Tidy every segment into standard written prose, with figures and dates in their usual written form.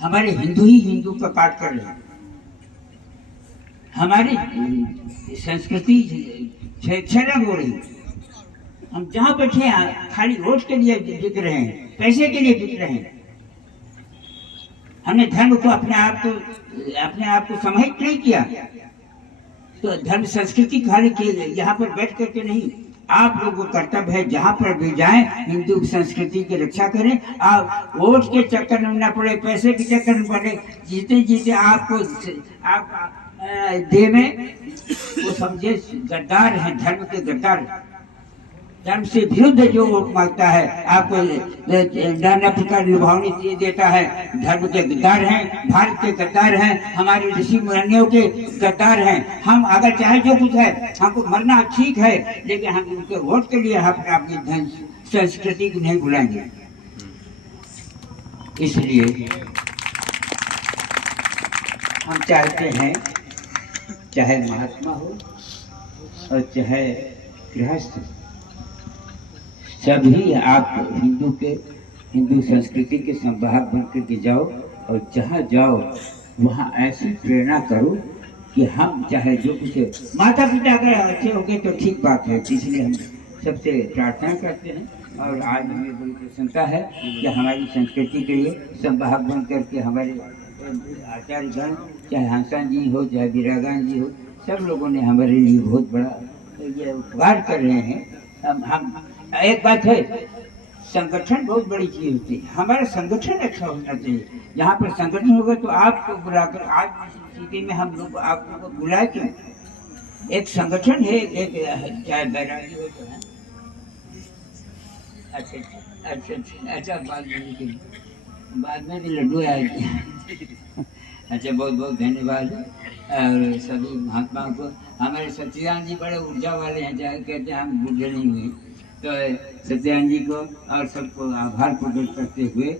हमारे हिंदू ही हिंदू का काट कर रहे हैं। हमारी संस्कृति छेड़छाड़ हो रही है। हम जहाँ बैठे हैं खाली वोट के लिए बिक रहे हैं, पैसे के लिए बिक रहे हैं। हमने धर्म को अपने आप को समाहित नहीं किया। तो धर्म संस्कृति खाली के यहाँ पर बैठ करके नहीं, आप लोगों को कर्तव्य है जहाँ पर भी जाएं हिंदू संस्कृति की रक्षा करें। आप वोट के चक्कर में न पड़े, पैसे के चक्कर में पड़े, जीते जीते आपको आप दे में वो समझे गद्दार हैं, धर्म के गद्दार। धर्म से विरुद्ध जो वोट मांगता है, आपको नाना प्रकार लुभावनी देता है, धर्म के गद्दार हैं, भारत के गद्दार हैं, हमारे ऋषि मुनियों के गद्दार हैं। हम अगर चाहे जो कुछ है, हमको मरना ठीक है, लेकिन हम उनके वोट के लिए हम अपनी धन संस्कृति को नहीं भुलाएंगे। इसलिए हम चाहते हैं, चाहे महात्मा हो और चाहे गृहस्थ, सभी आप हिंदू संस्कृति के संवाहक बन करके जाओ और जहाँ जाओ वहाँ ऐसी प्रेरणा करो कि हम चाहे जो कुछ माता पिता अगर अच्छे हो गए तो ठीक बात है। इसलिए हम सबसे प्रार्थना करते हैं और आज हमें बड़ी प्रसन्नता है कि हमारी संस्कृति के लिए संवाहक बन करके हमारे आचार्यगण, चाहे हंसान जी हो चाहे वीरागन जी हो, सब लोगों ने हमारे लिए बहुत बड़ा ये उपकार कर रहे हैं। हम एक बात है, संगठन बहुत बड़ी चीज होती है। हमारा संगठन अच्छा होना चाहिए। यहाँ पर संगठन होगा तो आपको बुलाकर, आज स्थिति में हम लोग आप लोगों को बुलाए क्यों? एक संगठन है, एक चाहे बैरागी हो तो है। अच्छा बाद में भी लड्डू आएगी। अच्छा, बहुत बहुत धन्यवाद। और सभी महात्माओं को, हमारे सत्यनारायण जी बड़े ऊर्जा वाले हैं, चाहे कहते हैं हम बूढ़े नहीं हुए, तो सत्यनारायण जी को और सबको आभार प्रकट करते हुए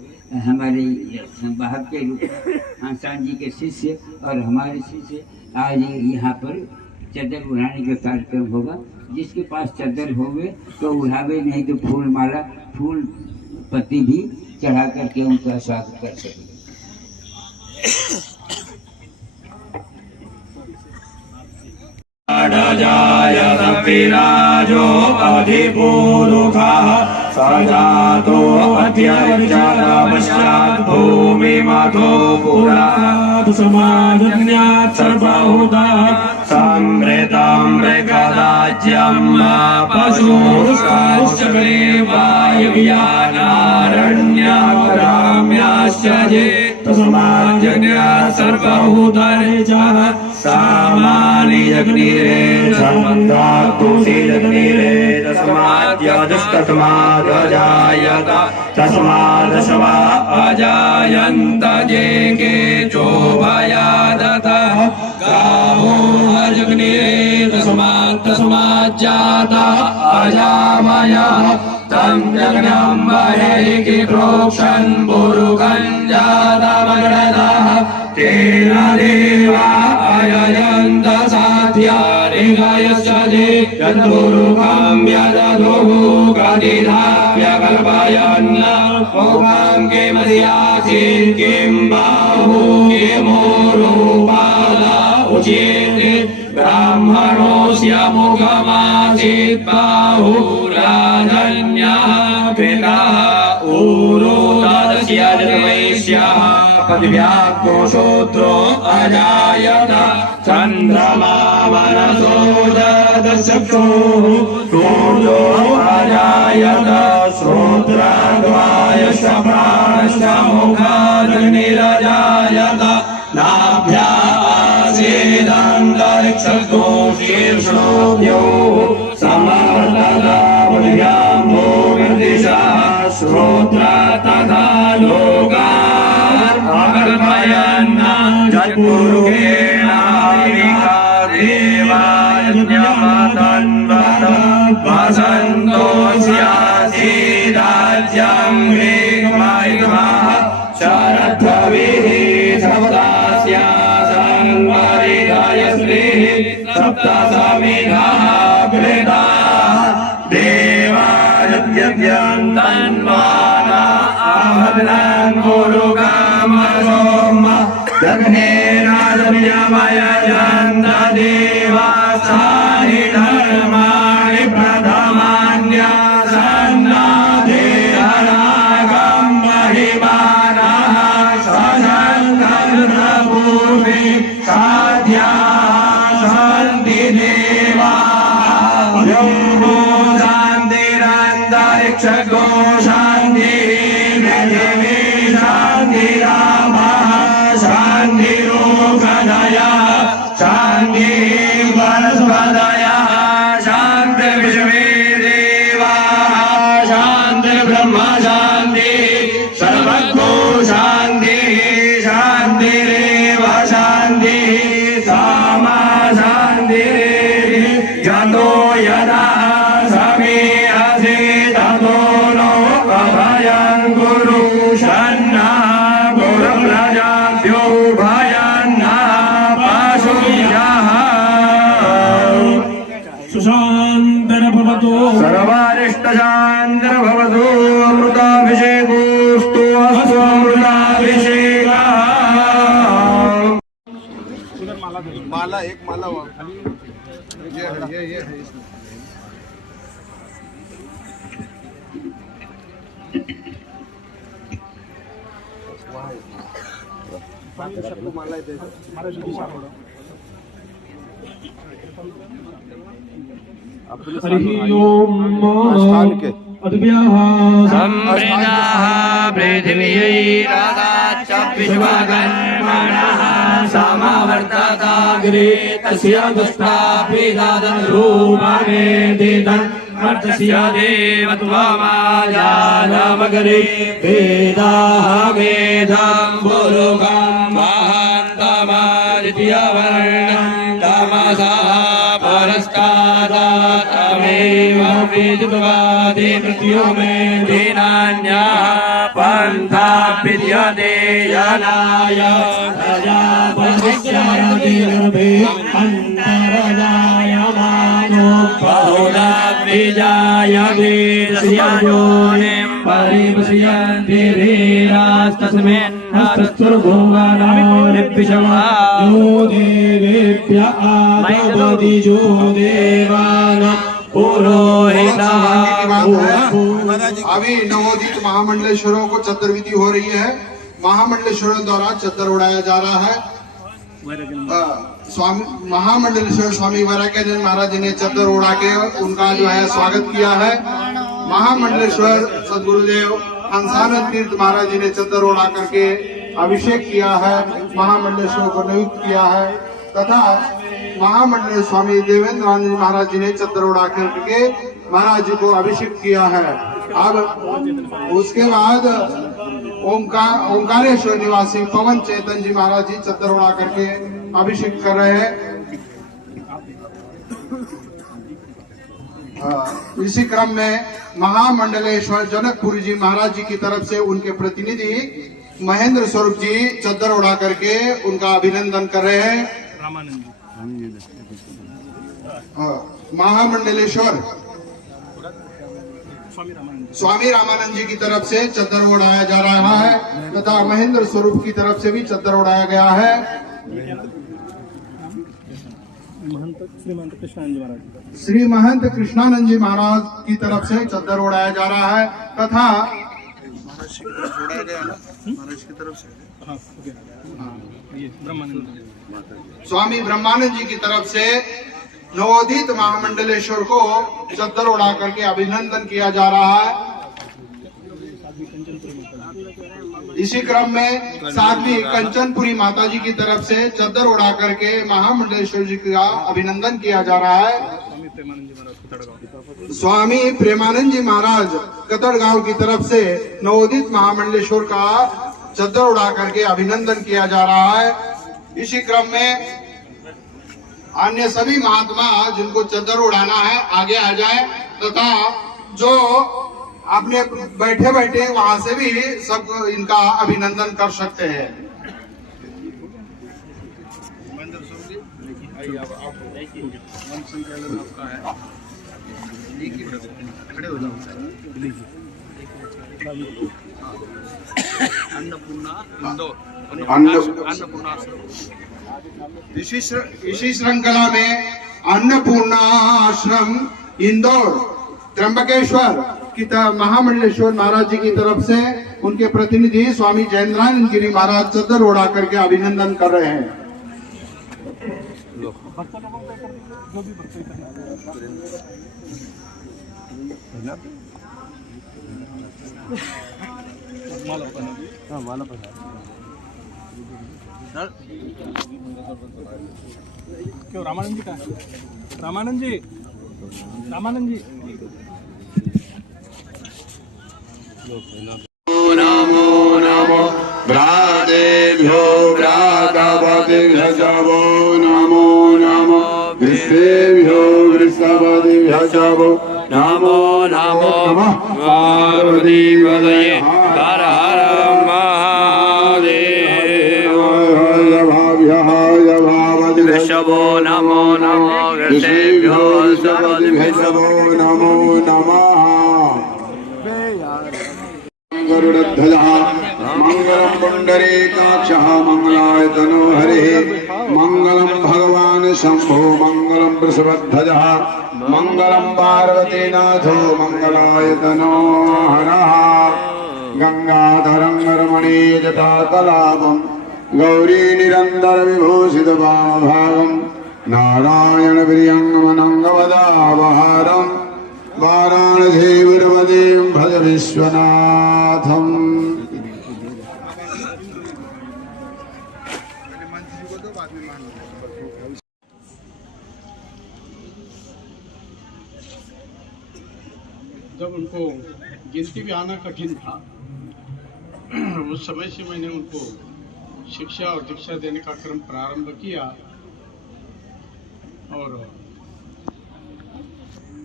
हमारे संवाहक के रूप में हंसान जी के शिष्य और हमारे शिष्य आज यहाँ पर चादर उड़ाने का कार्यक्रम होगा। जिसके पास चादर होवे तो उड़ावे, नहीं तो फूल माला फूल पत्ती भी चढ़ा करके उनका स्वागत कर सके। विराजो अधिपुरुषः सजातो अत्यजातपश्चात् भूमिमथो पुरात् समाजन्यात् सर्वहुता समृतं मृगराज्यं पशुश्चक्रे वायुयानारण्याग्राम्याश्च ये तस्माज्जन्यात् सर्वहुतरेजः सामानि जग्निरे सम्बन्धातुषि जग्निरे तस्माद्यजस्तस्मादजायत तस्मादशवा अजायन्त ये केचो भयादतः गावो अजग्निरे तस्माज्जातः अजामयः तं जग्नं वैरिकि प्रोक्षन् बुरुकं जातमग्रदः तेन देवा अयजन्त साध्यानि गायश्चदे यद्बुरुकं यदधुः कदिधाव्यकल्पयन् भोगां किमधियासीत् किं बाहु किमोरूपादा उच्यते ब्राह्मणोऽस्य मुखमासीत् बाहुराजन्यः कृतः ऊरो तदस्य जन्मैष्यः पद्व्याघ्रोशूद्रो अजायत चन्द्रमा मनसो ददशक्षुः सूर्यो अजायत श्रोत्रद्वायश्च प्राणश्च मुखादग्निरजायत नाभ्या आसीदन्तरिक्षस्थो शीर्षोऽभ्यो समवर्तत पृथिव्यां श्रोत्र तथा लोकान् अकल्पयन् जत्पुरुषेणाविका देवायज्ञमतन्वत वसन्तोऽस्यासीदाज्यं ग्रीग्मैग्मः शरद्भविः सप्तास्यासं परिधयश्रीः सप्तसमिधाः कृताः देवायज्ञन्तन्वाना अभद्रं गुरुकामसो लग्नेनादर्यमय जन्तदेवासानि धर्माणि प्रथमान्यासन्नादे हरागं महिमानः सजन्तर्भूमि साध्याः सन्ति देवाः यम्भो शान्तिरन्तरिक्षगो शान्तिः पृथिवी शान्तिरापः शान्तिरोगदयः शान्तिः वनस्पतयः शान्तिर्विश्वे देवाः शान्तिर्ब्रह्म शान्तिः सर्वज्ञो शान्तिः शान्तिरेव शान्तिः सामा शान्तिरेव यतो यदा समीहसि ततो नो अभयं कुरु शन्नः गुरुप्रजाभ्यो भयन्नः पशुभ्यः सुशान्तर्भवतु सर्वारिष्टशान्तिर्भवतु अमृताभिषेकोऽस्तु अस्तु अमृताभिषेकः माला एक माला वहाँ खाली ये है इसमें सबको माला दे दो हरिः ओम् स्थान के अद्भ्यः सम्प्रीताः पृथिव्यैरादाच्च विश्वकर्मणः समावर्तताग्रे तस्य दुष्टाभिदादरूपमेदितं वर्तस्य देवत्वमाजानमगरे वेदाः वेदं गुरुकं महान्तमादित्यवर्णं तमसः परस्तादातमेव विदित्वादि मृत्यो मे दीनान्यः पन्था विद्यते जनाय प्रजापतिश्चरति गर्भे अन्तर्जायमानो बहुधा वेदस्य योनिं परिपश्यन्ति वीरास्तस्मिन् हस्तस्वर्भुवनो निविषमा यो देवेभ्य आदवति जो देवान पुरोहितः अभी नवोदित महामंडलेश्वरों को चद्दर विधि हो रही है। महामंडलेश्वरों द्वारा चद्दर उड़ाया जा रहा है। स्वामी महामंडलेश्वर स्वामी वैराग्यानंद महाराज जी ने चद्दर उड़ा के उनका जो है स्वागत किया है। महामंडलेश्वर सदगुरुदेव हंसानंद तीर्थ महाराज जी ने चद्दर उड़ा करके अभिषेक किया है, महामंडलेश्वर को नियुक्त किया है तथा महामंडलेश्वर स्वामी देवेंद्र आनंद महाराज जी ने चद्दर उड़ा करके महाराज जी को अभिषेक किया है। अब उसके बाद ओंकारेश्वर निवासी पवन चेतन जी महाराज जी चद्दर उड़ा करके अभिषेक कर रहे हैं। इसी क्रम में महामंडलेश्वर जनकपुरी जी महाराज जी की तरफ से उनके प्रतिनिधि महेंद्र स्वरूप जी चद्दर उड़ा करके उनका अभिनंदन कर रहे हैं। महामंडलेश्वर स्वामी रामानंद जी की तरफ से चद्दर उड़ाया जा रहा है तथा महेंद्र स्वरूप की तरफ से भी चद्दर उड़ाया गया है। श्री महंत कृष्णानंद जी महाराज की तरफ से चद्दर उड़ाया जा रहा है तथा स्वामी ब्रह्मानंद जी की तरफ से नवोदित महामंडलेश्वर को चद्दर उड़ा करके अभिनंदन किया जा रहा है। इसी क्रम में साध्वी कंचनपुरी माता जी की तरफ से चद्दर उड़ा करके महामंडलेश्वर जी का अभिनंदन किया जा रहा है। स्वामी प्रेमानंद जी महाराज कतड़गांव की तरफ से नवोदित महामंडलेश्वर का चद्दर उड़ा करके अभिनंदन किया जा रहा है। इसी क्रम में अन्य सभी महात्मा जिनको चद्दर उड़ाना है आगे आ जाए तथा जो अपने बैठे बैठे वहां से भी सब इनका अभिनंदन कर सकते हैं। खड़े हो जाओ। इसी श्रृंखला में अन्नपूर्णा आश्रम इंदौर त्र्यंबकेश्वर की महामंडलेश्वर महाराज जी की तरफ से उनके प्रतिनिधि स्वामी जयेंद्रानंद गिरी महाराज चद्दर ओढ़ा करके अभिनंदन कर रहे हैं। क्यों रामानंद जी का रामानंद जी नमो नमो भ्रातेभ्यो भ्रातापतिभ्यो नमो नमो वृषेभ्यो वृषभदिभ्यो नमो नमो पार्वतीपतये हर हर महादेव वृषभो नमो नमो वृषेभ्यो वृषभदिभ्यो नमो नमः। गरुड़ध्वजः मंगलम पुंडरीकाक्षः मंगलाय तनो हरिः मंगलम भगवान शंभो मंगलम वृषभध्वजः मंगलम पार्वतीनाथो मंगलाय तनो हरः गंगाधरं रमणीय जटाकलापं गौरी निरंतर विभूषित भागं नारायण प्रियंगमनंगवदावहारं वाराणसी विरमदीं भज विश्वनाथम। जब उनको गिनती भी आना कठिन था उस समय से मैंने उनको शिक्षा और दीक्षा देने का क्रम प्रारंभ किया और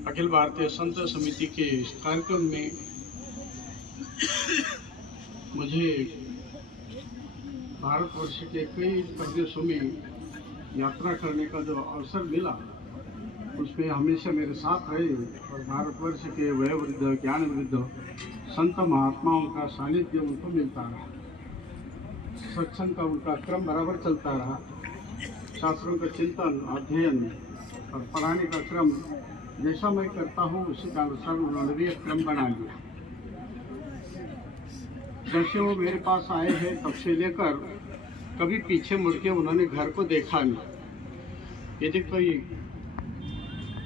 अखिल भारतीय संत समिति के इस कार्यक्रम में मुझे भारतवर्ष के कई प्रदेशों में यात्रा करने का जो अवसर मिला उसमें हमेशा मेरे साथ रहे और भारतवर्ष के वयोवृद्ध ज्ञान वृद्ध संत महात्माओं का सानिध्य उनको मिलता रहा, सत्संग का उनका क्रम बराबर चलता रहा, शास्त्रों का चिंतन अध्ययन और पढ़ाने का क्रम जैसा मैं करता हूँ उसी के अनुसार उन्होंने भी एक क्रम बना लिया। जब से वो मेरे पास आए हैं तब से लेकर कभी पीछे मुड़ के उन्होंने घर को देखा नहीं। यदि कोई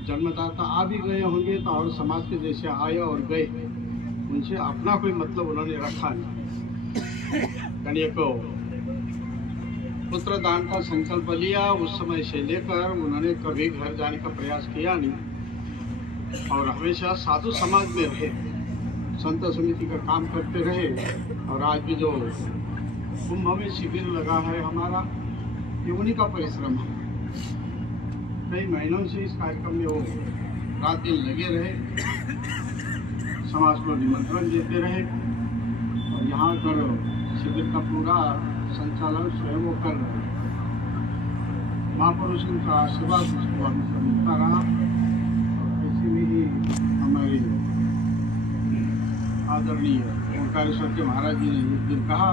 जन्मदाता आ भी गए होंगे तो और समाज के जैसे आए और गए, उनसे अपना कोई मतलब उन्होंने रखा नहीं। कन्या को पुत्र दान का संकल्प लिया, उस समय से लेकर उन्होंने कभी घर जाने का प्रयास किया नहीं और हमेशा साधु समाज में रहे, संत समिति का काम करते रहे। और आज भी जो कुंभ में शिविर लगा है हमारा, ये उन्हीं का परिश्रम है। कई महीनों से इस कार्यक्रम में वो रात दिन लगे रहे, समाज को निमंत्रण देते रहे और यहाँ कर शिविर का पूरा संचालन स्वयं वो कर रहे। महापुरुषों का आशीर्वाद उसको हमेशा मिलता रहा। ऐसे में ही हमारे आदरणीय ओंकारेश्वर के महाराज जी ने एक दिन कहा,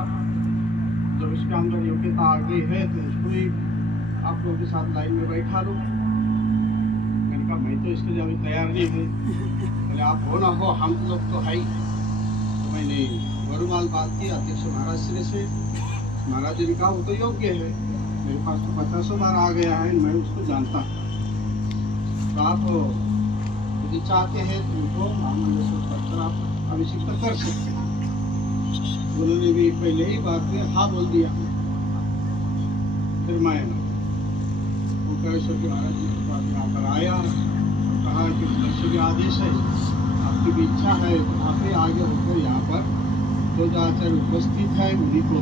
जब इसके अंदर योग्यता आ गई है तो उसको भी आप लोगों के साथ लाइन में बैठा दो। मैंने कहा मैं तो इसके लिए अभी तैयार नहीं हूँ, बोले आप हो ना हो हम लोग तो है ही। तो मैंने वरुमाल बात की अध्यक्ष महाराज श्री से, महाराज जी ने कहा वो तो योग्य है, मेरे पास तो 50 बार आ गया है, मैं उसको जानता हूँ। तो आप यदि चाहते हैं तो उनको महामंडलेश्वर आप अभिषेक कर सकते हैं। उन्होंने भी पहले ही बात में हाँ बोल दिया। फिर मैं ओंकारेश्वर के महाराज जी के पास यहाँ पर आया और कहा कि दर्शन के आदेश है, आपकी भी इच्छा है तो आप ही आगे होकर यहाँ पर जो आचार्य उपस्थित है उन्हीं को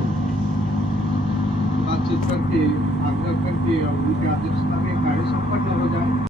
बातचीत करके आग्रह करके और उनके अध्यक्षता में कार्य संपन्न हो जाए।